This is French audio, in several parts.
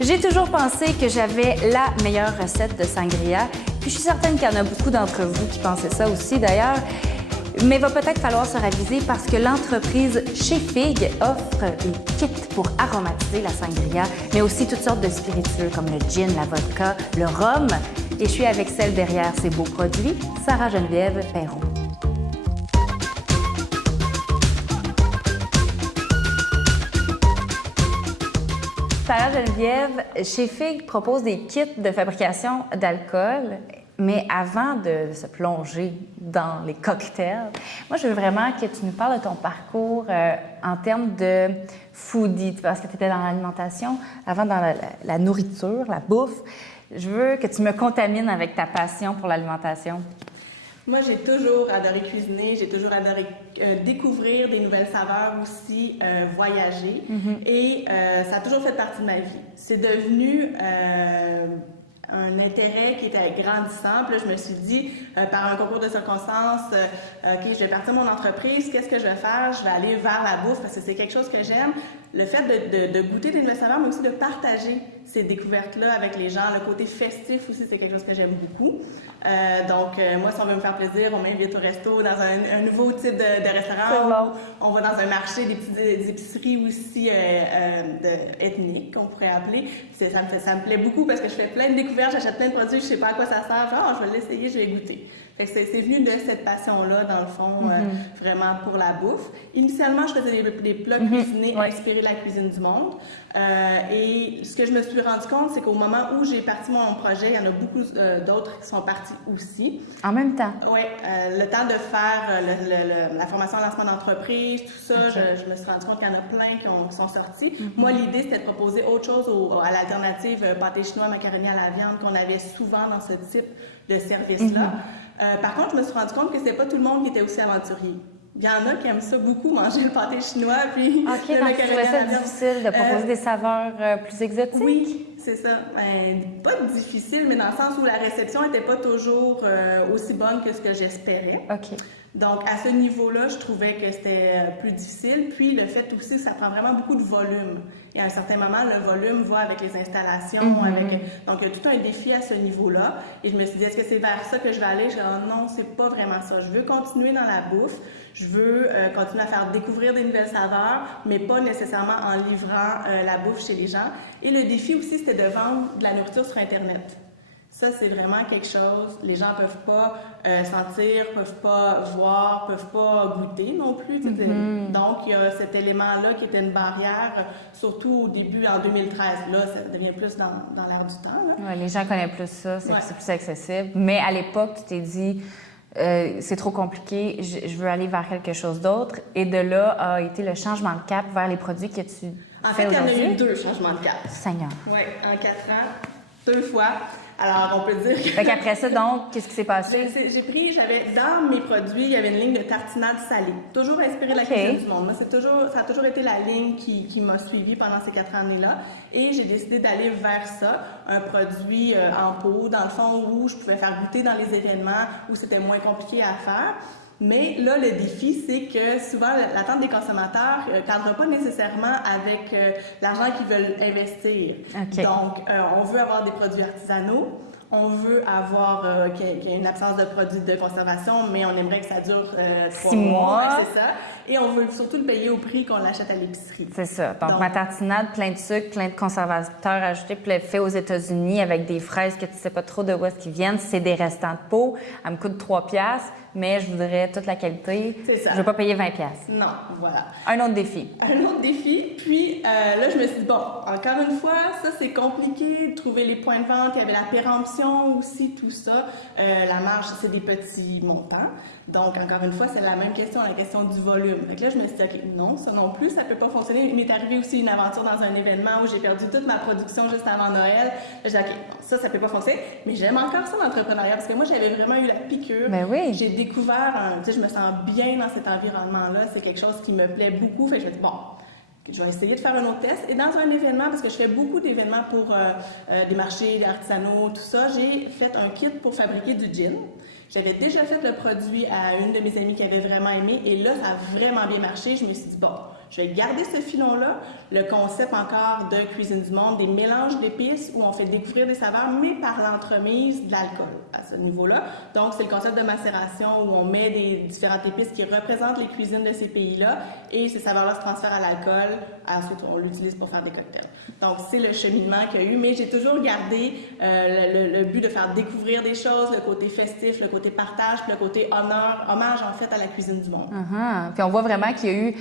J'ai toujours pensé que j'avais la meilleure recette de sangria, puis je suis certaine qu'il y en a beaucoup d'entre vous qui pensaient ça aussi d'ailleurs. Mais il va peut-être falloir se raviser parce que l'entreprise Chez Fig offre des kits pour aromatiser la sangria, mais aussi toutes sortes de spiritueux comme le gin, la vodka, le rhum. Et je suis avec celle derrière ces beaux produits, Sarah-Geneviève Perron. Sarah-Geneviève, Chez Fig propose des kits de fabrication d'alcool. Mais avant de se plonger dans les cocktails, moi, je veux vraiment que tu nous parles de ton parcours en termes de foodie, parce que tu étais dans l'alimentation, avant dans la nourriture, la bouffe. Je veux que tu me contamines avec ta passion pour l'alimentation. Moi, j'ai toujours adoré cuisiner, j'ai toujours adoré découvrir des nouvelles saveurs aussi, voyager. Et ça a toujours fait partie de ma vie. C'est devenu un intérêt qui était grandissant. Puis là, je me suis dit, par un concours de circonstances, OK, je vais partir mon entreprise, qu'est-ce que je vais faire? Je vais aller vers la bouffe parce que c'est quelque chose que j'aime. Le fait de goûter des nouvelles saveurs, mais aussi de partager ces découvertes-là avec les gens. Le côté festif aussi, c'est quelque chose que j'aime beaucoup. Donc, moi, si on veut me faire plaisir, on m'invite au resto, dans un nouveau type de restaurant. Bon. On va dans un marché, des épiceries aussi ethniques, qu'on pourrait appeler. Ça me plaît beaucoup parce que je fais plein de découvertes, j'achète plein de produits, je sais pas à quoi ça sert. Genre, je vais l'essayer, je vais goûter. Fait que c'est venu de cette passion-là, dans le fond, vraiment pour la bouffe. Initialement, je faisais des plats cuisinés inspirés de la cuisine du monde. Et ce que je me suis rendu compte, c'est qu'au moment où j'ai parti mon projet, il y en a beaucoup d'autres qui sont partis aussi. En même temps? Oui, le temps de faire la formation en lancement d'entreprise, tout ça, je me suis rendu compte qu'il y en a plein qui sont sortis. Moi, l'idée, c'était de proposer autre chose à l'alternative pâté chinois, macaroni à la viande qu'on avait souvent dans ce type de service-là. Par contre, je me suis rendu compte que c'était pas tout le monde qui était aussi aventurier. Il y en a qui aiment ça beaucoup, manger le pâté chinois, puis le macaroni à la viande. Tu trouvais ça difficile de proposer des saveurs plus exotiques? Oui, c'est ça. Pas difficile, mais dans le sens où la réception n'était pas toujours aussi bonne que ce que j'espérais. OK. Donc, à ce niveau-là, je trouvais que c'était plus difficile. Puis, le fait aussi que ça prend vraiment beaucoup de volume. Et à un certain moment, le volume va avec les installations. Donc, il y a tout un défi à ce niveau-là. Et je me suis dit, est-ce que c'est vers ça que je vais aller? Je dis, oh, non, c'est pas vraiment ça. Je veux continuer dans la bouffe. Je veux continuer à faire découvrir des nouvelles saveurs, mais pas nécessairement en livrant la bouffe chez les gens. Et le défi aussi, c'était de vendre de la nourriture sur Internet. Ça, c'est vraiment quelque chose, les gens peuvent pas sentir, peuvent pas voir, peuvent pas goûter non plus. Donc, il y a cet élément-là qui était une barrière, surtout au début, en 2013. Là, ça devient plus dans l'air du temps. Ouais, les gens connaissent plus ça, c'est plus accessible. Mais à l'époque, tu t'es dit, c'est trop compliqué, je veux aller vers quelque chose d'autre. Et de là a été le changement de cap vers les produits que tu fais aujourd'hui. En fait, il y en a eu 2 changements de cap. Seigneur. Oui, en 4 ans, 2 fois. Alors, on peut dire que... Fait qu'après ça, donc, qu'est-ce qui s'est passé? J'avais dans mes produits, il y avait une ligne de tartinade salée, toujours inspirée de la cuisine du monde. Moi, ça a toujours été la ligne qui m'a suivie pendant ces 4 années-là. Et j'ai décidé d'aller vers ça, un produit en pot, dans le fond, où je pouvais faire goûter dans les événements, où c'était moins compliqué à faire. Mais là, le défi, c'est que souvent, l'attente des consommateurs ne cadre pas nécessairement avec l'argent qu'ils veulent investir. Donc, on veut avoir des produits artisanaux, on veut avoir qu'il y ait une absence de produits de conservation, mais on aimerait que ça dure 3 mois. C'est ça. Et on veut surtout le payer au prix qu'on l'achète à l'épicerie. C'est ça. Donc, ma tartinade, plein de sucre, plein de conservateurs ajoutés, puis fait aux États-Unis avec des fraises que tu sais pas trop de où est-ce qu'ils viennent. C'est des restants de peau. Elle me coûte 3$, mais je voudrais toute la qualité. C'est ça. Je vais pas payer 20$. Non, voilà. Un autre défi. Un autre défi. Puis là, je me suis dit, bon, encore une fois, ça, c'est compliqué de trouver les points de vente. Il y avait la péremption aussi, tout ça. La marge, c'est des petits montants. Donc, encore une fois, c'est la même question, la question du volume. Fait que là, je me suis dit, OK, non, ça non plus, ça peut pas fonctionner. Il m'est arrivé aussi une aventure dans un événement où j'ai perdu toute ma production juste avant Noël. Là, j'ai dit, OK, non, ça peut pas fonctionner. Mais j'aime encore ça, l'entrepreneuriat, parce que moi, j'avais vraiment eu la piqûre. Ben oui. J'ai découvert, tu sais, je me sens bien dans cet environnement-là. C'est quelque chose qui me plaît beaucoup. Fait que je me dis, bon, je vais essayer de faire un autre test. Et dans un événement, parce que je fais beaucoup d'événements pour des marchés, des artisanaux, tout ça, j'ai fait un kit pour fabriquer du gin. J'avais déjà fait le produit à une de mes amies qui avait vraiment aimé. Et là, ça a vraiment bien marché. Je me suis dit, bon, Je vais garder ce filon-là, le concept encore de Cuisine du Monde, des mélanges d'épices où on fait découvrir des saveurs, mais par l'entremise de l'alcool à ce niveau-là. Donc, c'est le concept de macération où on met des différentes épices qui représentent les cuisines de ces pays-là et ces saveurs-là se transfèrent à l'alcool. Ensuite, on l'utilise pour faire des cocktails. Donc, c'est le cheminement qu'il y a eu, mais j'ai toujours gardé le but de faire découvrir des choses, le côté festif, le côté partage, puis le côté hommage en fait à la cuisine du monde. Puis on voit vraiment qu'il y a eu...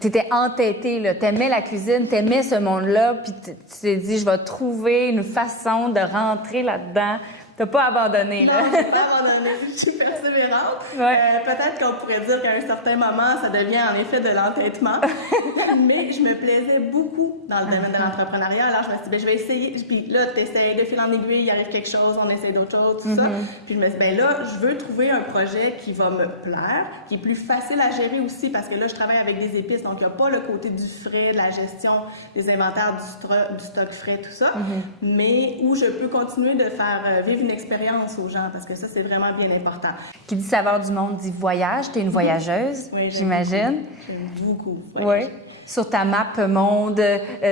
Tu étais entêtée, là. T'aimais la cuisine, t'aimais ce monde-là, puis tu t'es dit, je vais trouver une façon de rentrer là-dedans. T'as pas abandonné, là. Non, j'ai pas abandonné. Je suis persévérante. Ouais. Peut-être qu'on pourrait dire qu'à un certain moment, ça devient en effet de l'entêtement. Mais je me plaisais beaucoup dans le domaine de l'entrepreneuriat. Alors, je me suis dit, ben, je vais essayer. Puis là, t'essayes de fil en aiguille, il arrive quelque chose, on essaie d'autres choses, tout ça. Puis je me suis dit, ben là, je veux trouver un projet qui va me plaire, qui est plus facile à gérer aussi, parce que là, je travaille avec des épices, donc il n'y a pas le côté du frais, de la gestion, des inventaires, du stock frais, tout ça. Mais où je peux continuer de faire vivre une expérience aux gens, parce que ça, c'est vraiment bien important. Qui dit saveur du monde dit voyage. T'es une voyageuse, Oui, j'imagine. J'aime beaucoup. Oui. Sur ta map monde,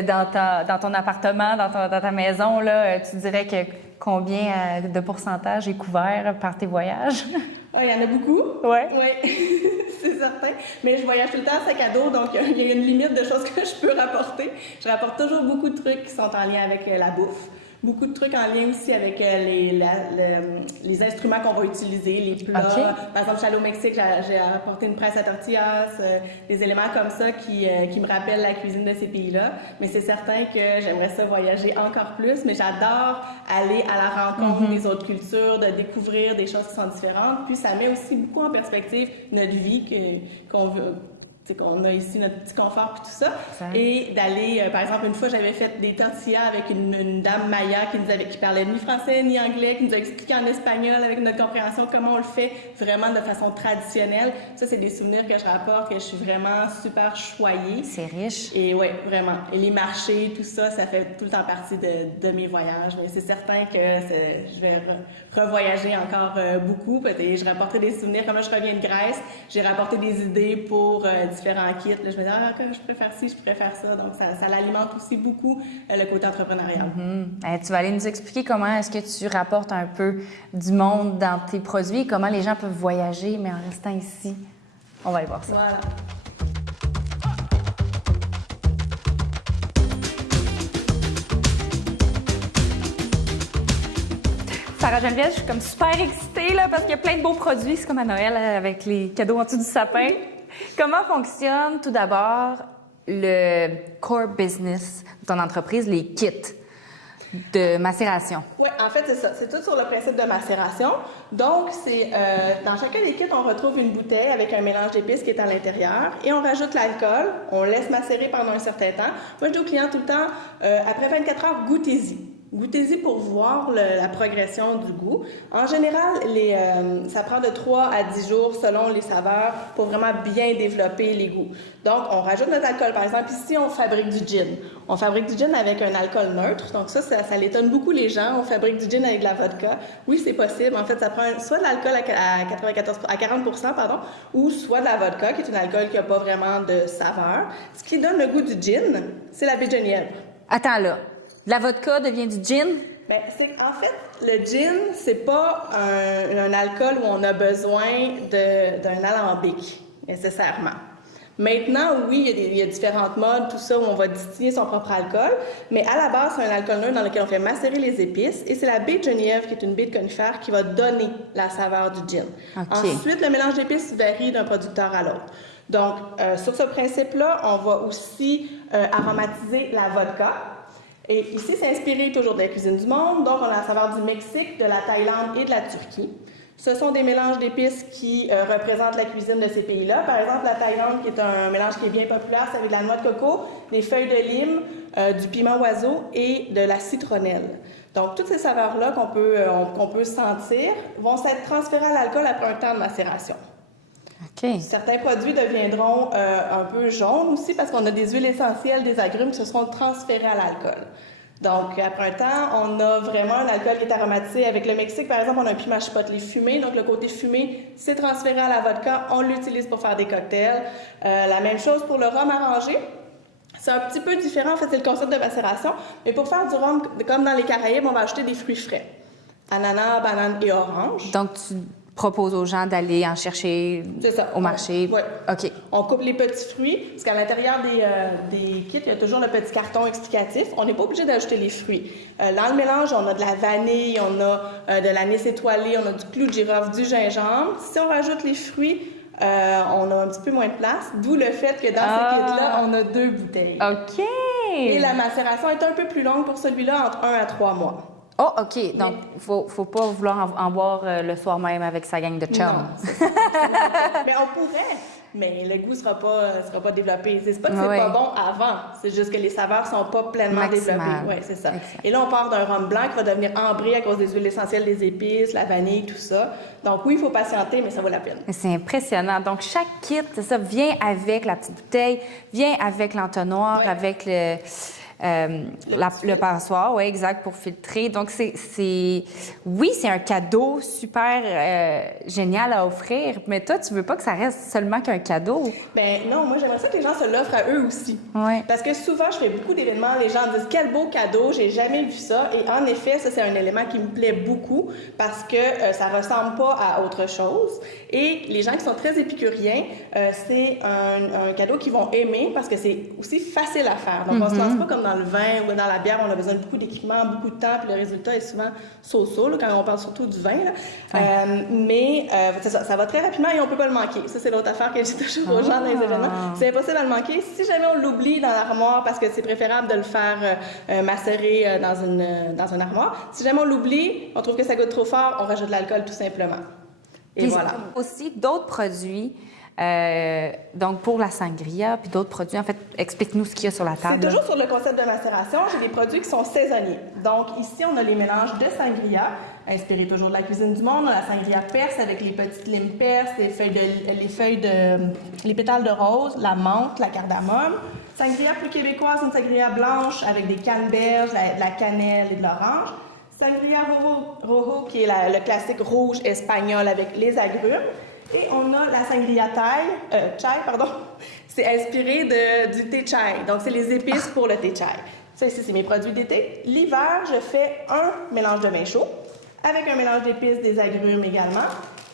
dans ton appartement, dans ta maison, là, tu dirais que combien de pourcentage est couvert par tes voyages? Ah, il y en a beaucoup. Oui. Oui, c'est certain. Mais je voyage tout le temps à sac à dos, donc il y a une limite de choses que je peux rapporter. Je rapporte toujours beaucoup de trucs qui sont en lien avec la bouffe. Beaucoup de trucs en lien aussi avec les instruments qu'on va utiliser, les plats. Okay. Par exemple, je suis allée au Mexique, j'ai apporté une presse à tortillas, des éléments comme ça qui me rappellent la cuisine de ces pays-là. Mais c'est certain que j'aimerais ça voyager encore plus, mais j'adore aller à la rencontre des autres cultures, de découvrir des choses qui sont différentes. Puis ça met aussi beaucoup en perspective notre vie qu'on veut. Qu'on a ici notre petit confort puis tout ça. Et d'aller, par exemple, une fois, j'avais fait des tortillas avec une dame maya qui parlait ni français ni anglais, qui nous a expliqué en espagnol avec notre compréhension comment on le fait vraiment de façon traditionnelle. Ça, c'est des souvenirs que je rapporte, que je suis vraiment super choyée. C'est riche. Et oui, vraiment. Et les marchés, tout ça, ça fait tout le temps partie de mes voyages. Mais c'est certain que je vais revoyager encore beaucoup. Et je rapporterai des souvenirs. Comme là, je reviens de Grèce, j'ai rapporté des idées pour différents kits. Là, je me dis, je préfère ci, je préfère ça. Donc, ça l'alimente aussi beaucoup le côté entrepreneurial. Tu vas aller nous expliquer comment est-ce que tu rapportes un peu du monde dans tes produits, comment les gens peuvent voyager, mais en restant ici. On va aller voir ça. Voilà. Sarah-Geneviève, je suis comme super excitée là, parce qu'il y a plein de beaux produits. C'est comme à Noël avec les cadeaux en dessous du sapin. Comment fonctionne tout d'abord le core business de ton entreprise, les kits de macération? Oui, en fait, c'est ça. C'est tout sur le principe de macération. Donc, c'est dans chacun des kits, on retrouve une bouteille avec un mélange d'épices qui est à l'intérieur et on rajoute l'alcool. On laisse macérer pendant un certain temps. Moi, je dis aux clients tout le temps, après 24 heures, goûtez-y. Goûtez-y pour voir la progression du goût. En général, ça prend de 3 à 10 jours selon les saveurs pour vraiment bien développer les goûts. Donc, on rajoute notre alcool. Par exemple, ici, on fabrique du gin. On fabrique du gin avec un alcool neutre. Donc, ça l'étonne beaucoup les gens. On fabrique du gin avec de la vodka. Oui, c'est possible. En fait, ça prend soit de l'alcool à 40%, ou soit de la vodka, qui est un alcool qui n'a pas vraiment de saveur. Ce qui donne le goût du gin, c'est la baie de Genièvre. Attends là. La vodka devient du gin? Bien, en fait, le gin, c'est pas un alcool où on a besoin d'un alambic, nécessairement. Maintenant, oui, il y a différentes modes, tout ça, où on va distiller son propre alcool, mais à la base, c'est un alcool neutre dans lequel on fait macérer les épices, et c'est la baie de Genièvre, qui est une baie de conifère, qui va donner la saveur du gin. Okay. Ensuite, le mélange d'épices varie d'un producteur à l'autre. Donc, sur ce principe-là, on va aussi aromatiser la vodka. Et ici, c'est inspiré toujours de la cuisine du monde. Donc, on a la saveur du Mexique, de la Thaïlande et de la Turquie. Ce sont des mélanges d'épices qui représentent la cuisine de ces pays-là. Par exemple, la Thaïlande, qui est un mélange qui est bien populaire, c'est avec de la noix de coco, des feuilles de lime, du piment oiseau et de la citronnelle. Donc, toutes ces saveurs-là qu'on peut sentir vont s'être transférées à l'alcool après un temps de macération. Okay. Certains produits deviendront un peu jaunes aussi parce qu'on a des huiles essentielles, des agrumes qui se seront transférés à l'alcool. Donc, après un temps, on a vraiment un alcool qui est aromatisé. Avec le Mexique, par exemple, on a un piment chipotle fumé. Donc, le côté fumé, c'est transféré à la vodka. On l'utilise pour faire des cocktails. La même chose pour le rhum arrangé. C'est un petit peu différent, en fait, c'est le concept de macération. Mais pour faire du rhum, comme dans les Caraïbes, on va ajouter des fruits frais. Ananas, banane et orange. Donc, tu proposes aux gens d'aller en chercher au marché? Oui. OK. On coupe les petits fruits, parce qu'à l'intérieur des kits, il y a toujours le petit carton explicatif. On n'est pas obligé d'ajouter les fruits. Dans le mélange, on a de la vanille, on a de l'anis étoilé, on a du clou de girofle, du gingembre. Si on rajoute les fruits, on a un petit peu moins de place, d'où le fait que dans ce kit-là, on a 2 bouteilles. OK! Et la macération est un peu plus longue pour celui-là, entre 1 à 3 mois. Oh, OK. Donc, faut pas vouloir en boire le soir même avec sa gang de chums. Non, c'est ça. Mais on pourrait, mais le goût sera pas développé. C'est pas que c'est pas bon avant, c'est juste que les saveurs sont pas pleinement développées. Oui, c'est ça. Exact. Et là, on part d'un rhum blanc qui va devenir ambré à cause des huiles essentielles, des épices, la vanille, tout ça. Donc oui, il faut patienter, mais ça vaut la peine. C'est impressionnant. Donc, chaque kit, c'est ça, vient avec la petite bouteille, vient avec l'entonnoir, avec le passoire, oui, exact, pour filtrer. Donc, oui, c'est un cadeau super génial à offrir, mais toi, tu veux pas que ça reste seulement qu'un cadeau. Ben non, moi, j'aimerais ça que les gens se l'offrent à eux aussi. Ouais. Parce que souvent, je fais beaucoup d'événements, les gens disent « Quel beau cadeau, j'ai jamais vu ça ». Et en effet, ça, c'est un élément qui me plaît beaucoup parce que ça ressemble pas à autre chose. Et les gens qui sont très épicuriens, c'est un cadeau qu'ils vont aimer parce que c'est aussi facile à faire. Donc, on se lance pas comme dans le vin ou dans la bière, on a besoin de beaucoup d'équipement, beaucoup de temps, puis le résultat est souvent so-so, là, quand on parle surtout du vin. Là. Mais ça va très rapidement et on peut pas le manquer. Ça, c'est l'autre affaire que je dis toujours aux gens dans les événements. C'est impossible à le manquer. Si jamais on l'oublie dans l'armoire, parce que c'est préférable de le faire macérer dans une armoire, si jamais on l'oublie, on trouve que ça goûte trop fort, on rajoute de l'alcool tout simplement. Et puis, voilà. Aussi, d'autres produits, donc pour la sangria, puis d'autres produits. En fait, explique-nous ce qu'il y a sur la table. C'est toujours sur le concept de macération. J'ai des produits qui sont saisonniers. Donc ici, on a les mélanges de sangria, inspirés toujours de la cuisine du monde. On a la sangria perse avec les petites limes perses, les pétales de rose, la menthe, la cardamome. Sangria plus québécoise, une sangria blanche avec des canneberges, de la cannelle et de l'orange. Sangria rojo, qui est le classique rouge espagnol avec les agrumes. Et on a la sangria chai, c'est inspiré du thé chai. Donc, c'est les épices pour le thé chai. Ça, ici, c'est mes produits d'été. L'hiver, je fais un mélange de vin chaud avec un mélange d'épices, des agrumes également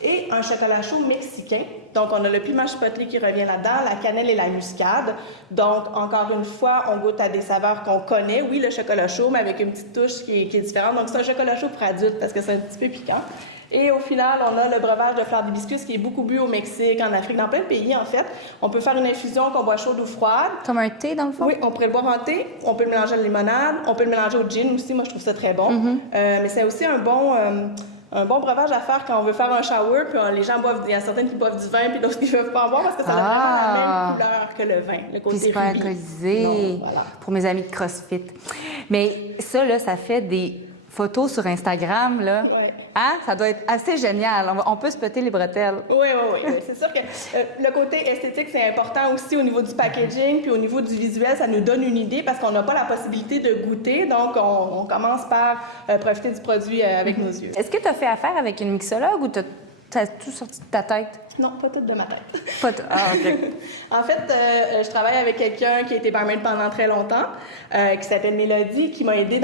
et un chocolat chaud mexicain. Donc, on a le piment chipotle qui revient là-dedans, la cannelle et la muscade. Donc, encore une fois, on goûte à des saveurs qu'on connaît. Oui, le chocolat chaud, mais avec une petite touche qui est différente. Donc, c'est un chocolat chaud pour adultes parce que c'est un petit peu piquant. Et au final, on a le breuvage de fleur d'hibiscus qui est beaucoup bu au Mexique, en Afrique, dans plein de pays, en fait. On peut faire une infusion qu'on boit chaude ou froide. Comme un thé, dans le fond? Oui, on pourrait le boire en thé. On peut le mélanger à la limonade. On peut le mélanger au gin aussi. Moi, je trouve ça très bon. Mais c'est aussi un bon breuvage à faire quand on veut faire un shower. Puis les gens boivent, il y a certaines qui boivent du vin, puis d'autres qui ne peuvent pas en boire parce que ça a vraiment la même couleur que le vin, le côté puis c'est pas alcoolisé. Voilà. Pour mes amis de CrossFit. Mais ça, là, ça fait des photos sur Instagram, là. Ouais. Hein? Ça doit être assez génial. On peut se péter les bretelles. Oui. C'est sûr que le côté esthétique, c'est important aussi au niveau du packaging, puis au niveau du visuel, ça nous donne une idée parce qu'on n'a pas la possibilité de goûter. Donc, on commence par profiter du produit avec nos yeux. Est-ce que tu as fait affaire avec une mixologue ou t'as tout sorti de ta tête? Non, pas tout de ma tête. Pas tout. Ah, OK. En fait, je travaille avec quelqu'un qui a été barmaid pendant très longtemps, qui s'appelle Mélodie, qui m'a aidée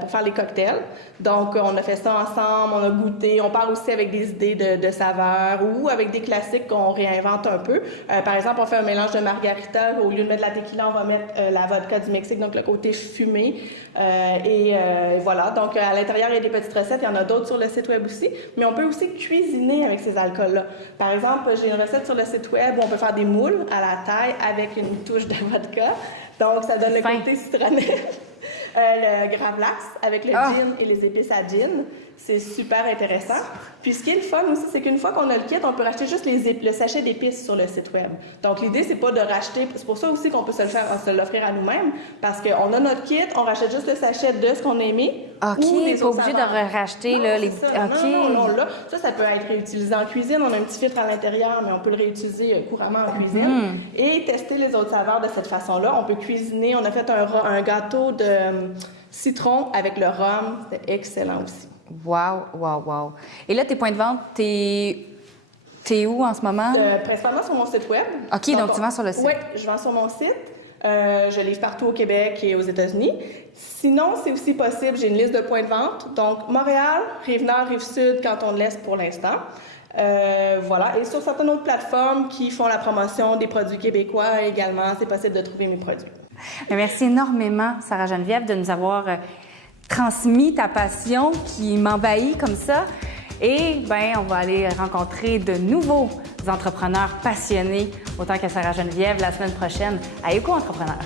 pour faire les cocktails. Donc, on a fait ça ensemble, on a goûté. On part aussi avec des idées de saveurs ou avec des classiques qu'on réinvente un peu. Par exemple, on fait un mélange de margarita. Au lieu de mettre la tequila, on va mettre la vodka du Mexique, donc le côté fumé. Et voilà. Donc, à l'intérieur, il y a des petites recettes. Il y en a d'autres sur le site web aussi. Mais on peut aussi cuisiner avec ces alcools-là. Par exemple, j'ai une recette sur le site web où on peut faire des moules à la taille avec une touche de vodka. Donc, ça donne le côté citronné. Le gravlax avec le gin et les épices à gin. C'est super intéressant. Puis ce qui est le fun aussi, c'est qu'une fois qu'on a le kit, on peut racheter juste le sachet d'épices sur le site web. Donc l'idée, c'est pas de racheter. C'est pour ça aussi qu'on peut se l'offrir à nous-mêmes. Parce qu'on a notre kit, on rachète juste le sachet de ce qu'on a aimé. OK, pas obligé de racheter les... Non, ça peut être réutilisé en cuisine. On a un petit filtre à l'intérieur, mais on peut le réutiliser couramment en cuisine. Et tester les autres saveurs de cette façon-là. On peut cuisiner. On a fait un gâteau de... citron avec le rhum, c'était excellent aussi. Wow, wow, wow. Et là, tes points de vente, t'es où en ce moment? Principalement sur mon site web. OK, donc tu vends sur le site. Oui, je vends sur mon site. Je livre partout au Québec et aux États-Unis. Sinon, c'est aussi possible, j'ai une liste de points de vente. Donc, Montréal, Rive-Nord, Rive-Sud, Canton de l'Est pour l'instant. Voilà. Et sur certaines autres plateformes qui font la promotion des produits québécois également, c'est possible de trouver mes produits. Merci énormément, Sarah-Geneviève, de nous avoir transmis ta passion qui m'envahit comme ça. Et bien, on va aller rencontrer de nouveaux entrepreneurs passionnés, autant que Sarah-Geneviève, la semaine prochaine à Éco-Entrepreneur.